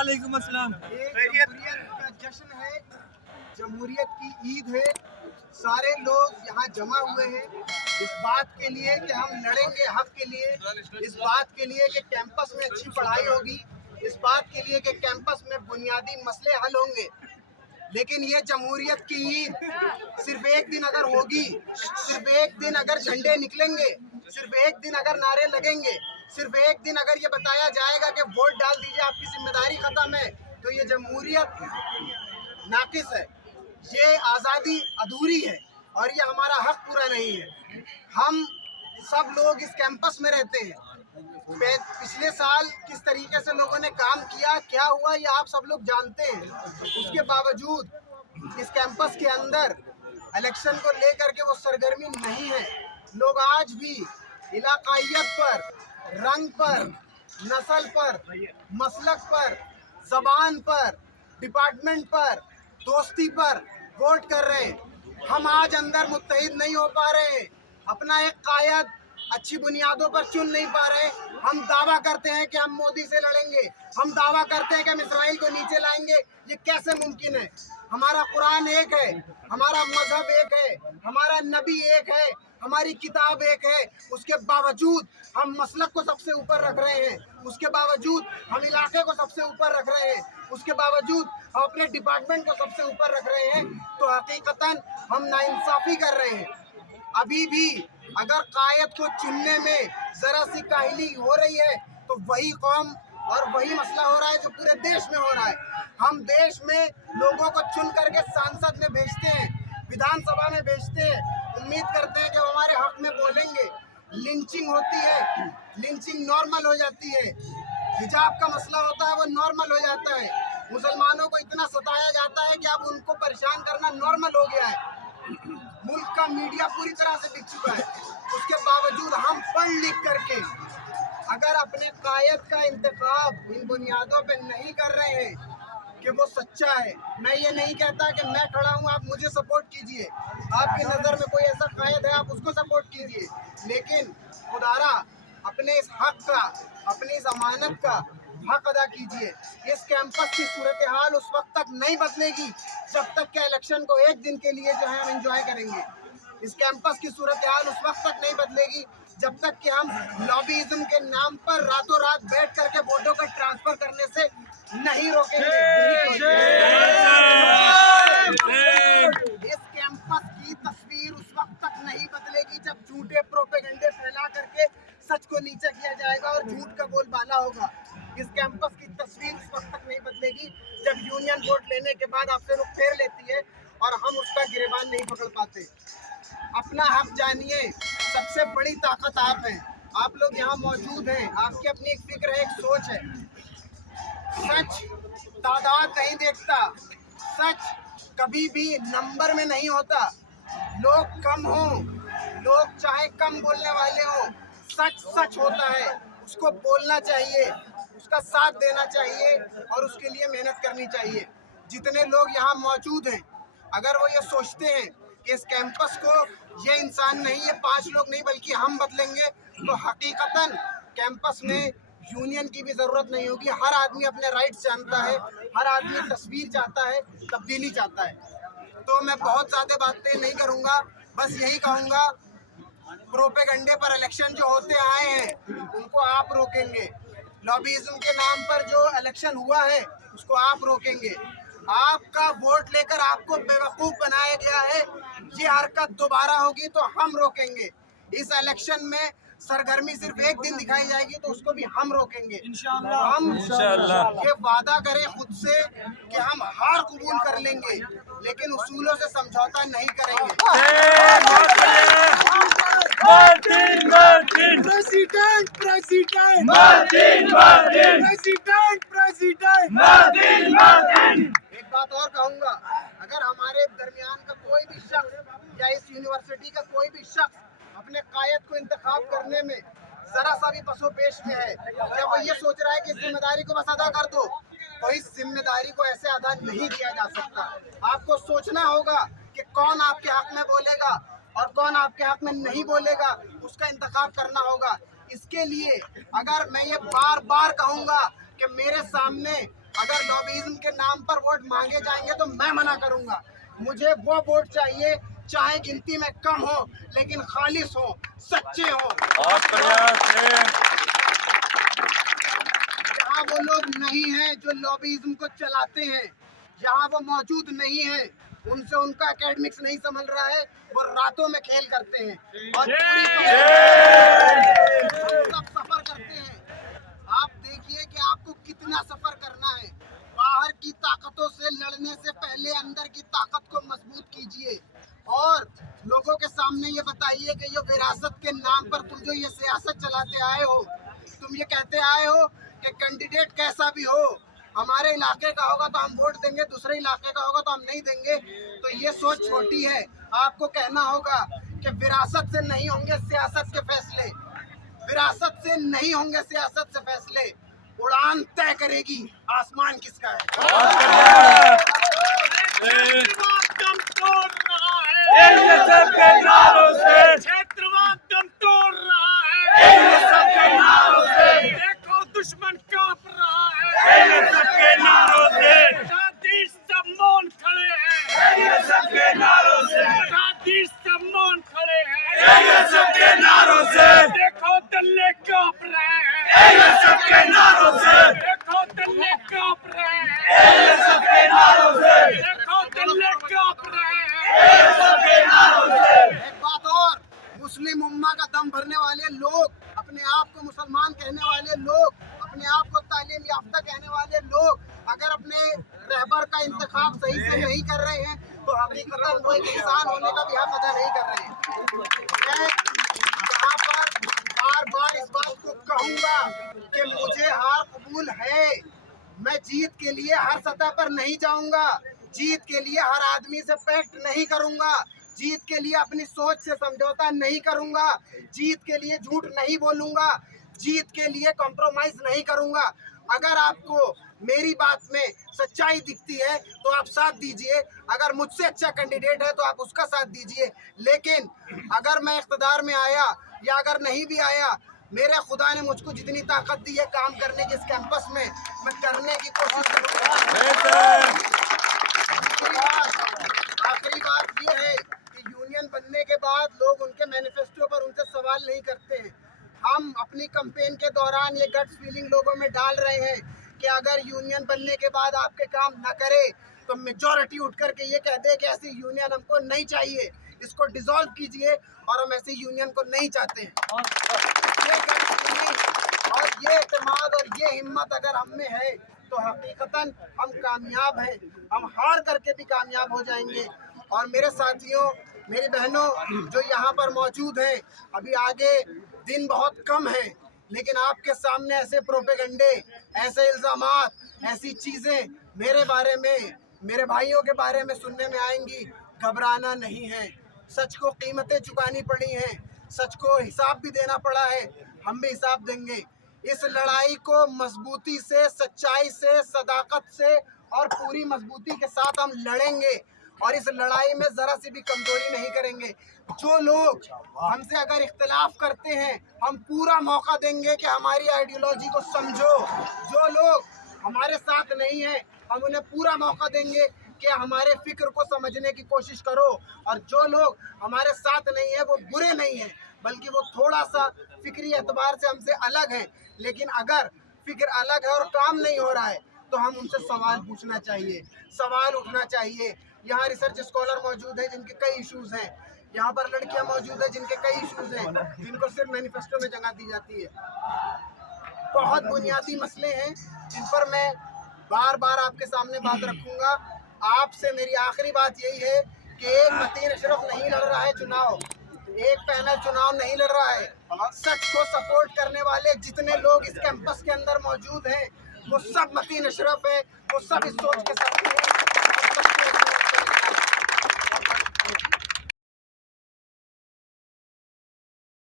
वालेकुम अस्सलाम। जमहूरियत का जश्न है, जमहूरियत की ईद है। सारे लोग यहाँ जमा हुए हैं इस बात के लिए कि हम लड़ेंगे हक के लिए, इस बात के लिए कि कैंपस में अच्छी पढ़ाई होगी, इस बात के लिए कि कैंपस में बुनियादी मसले हल होंगे। लेकिन ये जमहूरियत की ईद सिर्फ एक दिन अगर होगी, सिर्फ एक दिन अगर झंडे निकलेंगे, सिर्फ एक दिन अगर नारे लगेंगे, सिर्फ एक दिन अगर ये बताया जाएगा कि वोट डाल दीजिए आपकी जिम्मेदारी खत्म है, तो ये जमहूरियत नाकिस है, ये आज़ादी अधूरी है और ये हमारा हक पूरा नहीं है। हम सब लोग इस कैंपस में रहते हैं। पिछले साल किस तरीके से लोगों ने काम किया, क्या हुआ, ये आप सब लोग जानते हैं। उसके बावजूद इस कैंपस के अंदर इलेक्शन को लेकर के वो सरगर्मी नहीं है। लोग आज भी इलाकाइयत पर, रंग पर, नस्ल पर, मसलक पर, जबान पर, डिपार्टमेंट पर, दोस्ती पर वोट कर रहे हैं। हम आज अंदर मुत्तहिद नहीं हो पा रहे हैं, अपना एक कायद अच्छी बुनियादों पर चुन नहीं पा रहे। हम दावा करते हैं कि हम मोदी से लड़ेंगे, हम दावा करते हैं कि हम इसराइल को नीचे लाएंगे। ये कैसे मुमकिन है? हमारा कुरान एक है, हमारा मजहब एक है, हमारा नबी एक है, हमारी किताब एक है। उसके बावजूद हम मसलक को सबसे ऊपर रख रहे हैं, उसके बावजूद हम इलाके को सबसे ऊपर रख रहे हैं, उसके बावजूद हम अपने डिपार्टमेंट को सबसे ऊपर रख रहे हैं। तो हकीकतन हम नाइंसाफी कर रहे हैं। अभी भी अगर कायद को चुनने में जरा सी काहली हो रही है तो वही कौम और वही मसला हो रहा है जो पूरे देश में हो रहा है। हम देश में लोगों को चुन करके सांसद में भेजते हैं, विधानसभा में भेजते हैं, उम्मीद करते हैं कि वो हमारे हक में बोलेंगे। लिंचिंग होती है, लिंचिंग नॉर्मल हो जाती है, हिजाब का मसला होता है वो नॉर्मल हो जाता है, मुसलमानों को इतना सताया जाता है कि अब उनको परेशान करना नॉर्मल हो गया है। मुल्क का मीडिया पूरी तरह से बिक चुका है। उसके बावजूद हम पढ़ लिख करके अगर अपने कायद का इंतखाब इन बुनियादों पे नहीं कर रहे हैं कि वो सच्चा है। मैं ये नहीं कहता कि मैं खड़ा हूँ आप मुझे सपोर्ट कीजिए, आपकी नज़र में कोई ऐसा कायद है आप उसको सपोर्ट कीजिए, लेकिन खुदारा अपने इस हक का, अपनी इस अमानत का हक अदा कीजिए। इस कैंपस की सूरत हाल उस वक्त तक नहीं बदलेगी जब तक के इलेक्शन को एक दिन के लिए जो है हम एंजॉय करेंगे। इस कैंपस की सूरत हाल उस वक्त तक नहीं बदलेगी जब तक कि हम लॉबीइज्म के नाम पर रातों रात बैठ करके वोटों का ट्रांसफर करने से नहीं रोकेंगे। इस कैंपस की तस्वीर उस वक्त तक नहीं बदलेगी जब झूठे प्रोपेगेंडे फैला करके सच को नीचा किया जाएगा और झूठ का बोलबाला होगा। इस कैंपस की तस्वीर उस वक्त तक नहीं बदलेगी जब यूनियन वोट लेने के बाद आपसे रुख फेर लेती है और हम उसका गिरेबान नहीं पकड़ पाते। अपना हक जानिए, सबसे बड़ी ताकत आप हैं। आप लोग यहाँ मौजूद हैं, आपकी अपनी एक फिक्र है, एक सोच है। सच तादाद नहीं देखता, सच कभी भी नंबर में नहीं होता। लोग कम हो, लोग चाहे कम बोलने वाले हो, सच सच होता है, उसको बोलना चाहिए, उसका साथ देना चाहिए और उसके लिए मेहनत करनी चाहिए। जितने लोग यहाँ मौजूद हैं, अगर वो ये सोचते हैं कि इस कैंपस को ये इंसान नहीं, ये 5 लोग नहीं बल्कि हम बदलेंगे, तो हकीकतन कैंपस में यूनियन की भी ज़रूरत नहीं होगी। हर आदमी अपने राइट्स जानता है, हर आदमी तस्वीर चाहता है, तब्दीली चाहता है। तो मैं बहुत ज़्यादा बातें नहीं करूँगा, बस यही कहूँगा, प्रोपेगेंडे पर इलेक्शन जो होते आए हैं उनको आप रोकेंगे। लॉबीइज्म के नाम पर जो इलेक्शन हुआ है उसको आप रोकेंगे। आपका वोट लेकर आपको बेवकूफ़ बनाया गया है, ये हरकत दोबारा होगी तो हम रोकेंगे। इस इलेक्शन में सरगर्मी सिर्फ एक दिन दिखाई जाएगी तो उसको भी हम रोकेंगे इंशाअल्लाह। हम ये वादा करें खुद से कि हम हार कबूल कर लेंगे लेकिन उसूलों से समझौता नहीं करेंगे। President, President, एक बात और कहूँगा, अगर हमारे दरमियान का कोई भी शख्स या इस यूनिवर्सिटी का कोई भी शख्स अपने कायद को इंतखाब करने में जरा सा भी पसोपेश में है या वो ये सोच रहा है कि जिम्मेदारी को बस अदा कर दो, तो इस जिम्मेदारी को ऐसे अदा नहीं किया जा सकता। आपको सोचना होगा कि कौन आपके हक में बोलेगा और कौन आपके हक में नहीं बोलेगा, उसका इंतखाब करना होगा। इसके लिए अगर मैं ये बार बार कहूँगा कि मेरे सामने अगर लॉबिज्म के नाम पर वोट मांगे जाएंगे तो मैं मना करूंगा। मुझे वो वोट चाहिए चाहे गिनती में कम हो लेकिन खालिस हो, सच्चे हो। जहाँ वो लोग नहीं हैं जो लॉबिज्म को चलाते हैं, जहाँ वो मौजूद नहीं है, उनसे उनका एकेडमिक्स नहीं संभल रहा है, वो रातों में खेल करते हैं और पूरी सब सफर करते हैं। आप देखिए कि आपको कितना सफर करना है। बाहर की ताकतों से लड़ने से पहले अंदर की ताकत को मजबूत कीजिए और लोगों के सामने ये बताइए कि ये विरासत के नाम पर तुम जो ये सियासत चलाते आए हो, तुम ये कहते आए हो कि कैंडिडेट कैसा भी हो, हमारे इलाके का होगा तो हम वोट देंगे, दूसरे इलाके का होगा तो हम नहीं देंगे। तो ये सोच छोटी है। आपको कहना होगा कि विरासत से नहीं होंगे सियासत के फैसले, विरासत से नहीं होंगे सियासत से फैसले, उड़ान तय करेगी आसमान किसका है। दम तोड़ रहा है, क्षेत्रवाद दम तोड़ रहा है, देखो दुश्मन कांप रहा है, दादी सब मौन खड़े हैं, दादी सब मौन खड़े हैं, देखो दल्ले कांप रहे हैं, देखो दल्ले कांप रहे हैं, देखो दल्ले कांप रहे हैं। एक बात और, मुस्लिम उम्मा का दम भरने वाले लोग, अपने आप को मुसलमान कहने वाले लोग, अपने आप को तालीम याफ्ता कहने वाले लोग अगर अपने रहबर का इंतखाब सही से नहीं कर रहे हैं तो हकीकतन वो एक इंसान होने का भी हक अदा नहीं कर रहे हैं। मैं यहाँ पर बार बार इस बात को कहूँगा कि मुझे हार कबूल है। मैं जीत के लिए हर सतह पर नहीं जाऊँगा, जीत के लिए हर आदमी से पैक्ट नहीं करूँगा, जीत के लिए अपनी सोच से समझौता नहीं करूँगा, जीत के लिए झूठ नहीं बोलूँगा, जीत के लिए कॉम्प्रोमाइज नहीं करूँगा। अगर आपको मेरी बात में सच्चाई दिखती है तो आप साथ दीजिए, अगर मुझसे अच्छा कैंडिडेट है तो आप उसका साथ दीजिए। लेकिन अगर मैं इख्तिदार में आया या अगर नहीं भी आया, मेरे खुदा ने मुझको जितनी ताकत दी है काम करने की इस कैंपस में, मैं करने की कोशिश करूँगा। आखिरी बात ये है कि यूनियन बनने के बाद लोग उनके मैनिफेस्टो पर उनसे सवाल नहीं करते हैं। हम अपनी कैंपेन के दौरान ये गट्स फीलिंग लोगों में डाल रहे हैं कि अगर यूनियन बनने के बाद आपके काम न करे तो मेजॉरिटी उठ करके ये कह दे कि ऐसी यूनियन हमको नहीं चाहिए, इसको डिसॉल्व कीजिए और हम ऐसी यूनियन को नहीं चाहते हैं। ये गट्स फीलिंग और ये एतमाद और ये हिम्मत अगर हम में है तो हकीकतन हम कामयाब हैं, हम हार करके भी कामयाब हो जाएंगे। और मेरे साथियों, मेरी बहनों जो यहाँ पर मौजूद हैं, अभी आगे दिन बहुत कम है, लेकिन आपके सामने ऐसे प्रोपेगंडे, ऐसे इल्ज़ामात, ऐसी चीज़ें मेरे बारे में, मेरे भाइयों के बारे में सुनने में आएंगी। घबराना नहीं है, सच को कीमतें चुकानी पड़ी हैं, सच को हिसाब भी देना पड़ा है, हम भी हिसाब देंगे। इस लड़ाई को मजबूती से, सच्चाई से, सदाकत से और पूरी मजबूती के साथ हम लड़ेंगे और इस लड़ाई में ज़रा सी भी कमजोरी नहीं करेंगे। जो लोग हमसे अगर इख्तिलाफ करते हैं, हम पूरा मौका देंगे कि हमारी आइडियोलॉजी को समझो। जो लोग हमारे साथ नहीं हैं, हम उन्हें पूरा मौका देंगे कि हमारे फिक्र को समझने की कोशिश करो। और जो लोग हमारे साथ नहीं हैं वो बुरे नहीं हैं, बल्कि वो थोड़ा सा फिक्री एतबार से हमसे अलग हैं। लेकिन अगर फिक्र अलग है और काम नहीं हो रहा है तो हम उनसे सवाल पूछना चाहिए, सवाल उठना चाहिए। यहाँ रिसर्च स्कॉलर मौजूद हैं जिनके कई इश्यूज हैं, यहाँ पर लड़कियाँ मौजूद हैं जिनके कई इश्यूज हैं, जिनको सिर्फ मैनिफेस्टो में जगह दी जाती है। बहुत बुनियादी मसले हैं जिन पर मैं बार बार आपके सामने बात रखूंगा। आपसे मेरी आखिरी बात यही है कि एक मतीन अशरफ नहीं लड़ रहा है चुनाव, एक पैनल चुनाव नहीं लड़ रहा है। सच को सपोर्ट करने वाले जितने लोग इस कैंपस के अंदर मौजूद हैं वो सब मतीन अशरफ है, वो सब इस सोच के साथ